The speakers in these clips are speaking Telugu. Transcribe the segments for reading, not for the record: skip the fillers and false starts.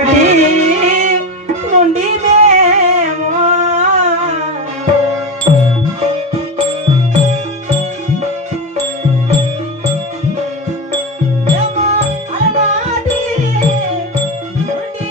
అలనాటి నుండి మేము అలనాటి నుండి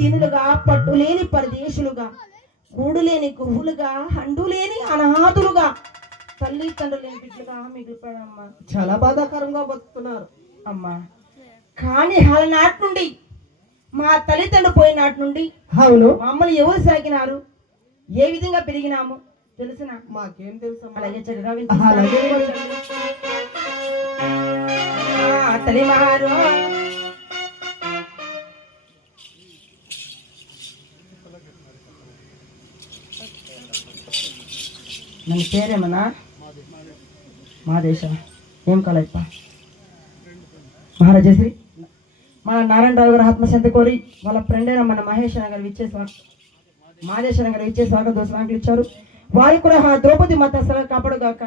దీనులుగా పట్టులేని పరదేశులుగా గూడులేని గుహులుగా హండులేని అనాథులుగా తల్లిదండ్రులు లేని బిడ్డలుగా మిగిలిపోయామ్మా. చాలా బాధాకరంగా బతుకుతున్నారు అమ్మా. కానీ నాటి నుండి మా తల్లిదండ్రులు పోయినాటి నుండి అవును మమ్మల్ని ఎవరు సాగినారు, ఏ విధంగా పెరిగినాము తెలుసున మాకేం తెలుసు. అలాగే చక్కగా తల్లిమారు నన్ను పేరేమన్నా మాదేశ ఏం కలయిప్ప మహారాజశ్రీ మన నారాయణరావు గారు ఆత్మశాంతి కోరి వాళ్ళ ఫ్రెండ్ అయిన మన మహేష్ గారు ఇచ్చే మాదేశ గారు ఇచ్చే స్వాగత దోషాలు ఇచ్చారు. వారికి కూడా ద్రౌపది మాత అసలు కాపాడుగాక.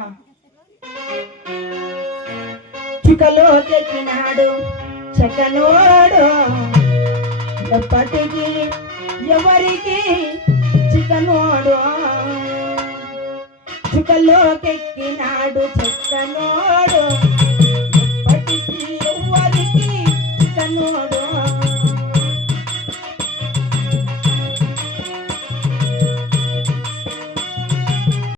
చుక్కలో చెక్కినాడు చెక్కనోడు ఎప్పటికి ఎవరికి చిక్కనోడు చుక్కలోకెక్కినాడు చెక్కనోడు ఎప్పటికీ ఎవరికి చిక్కనోడు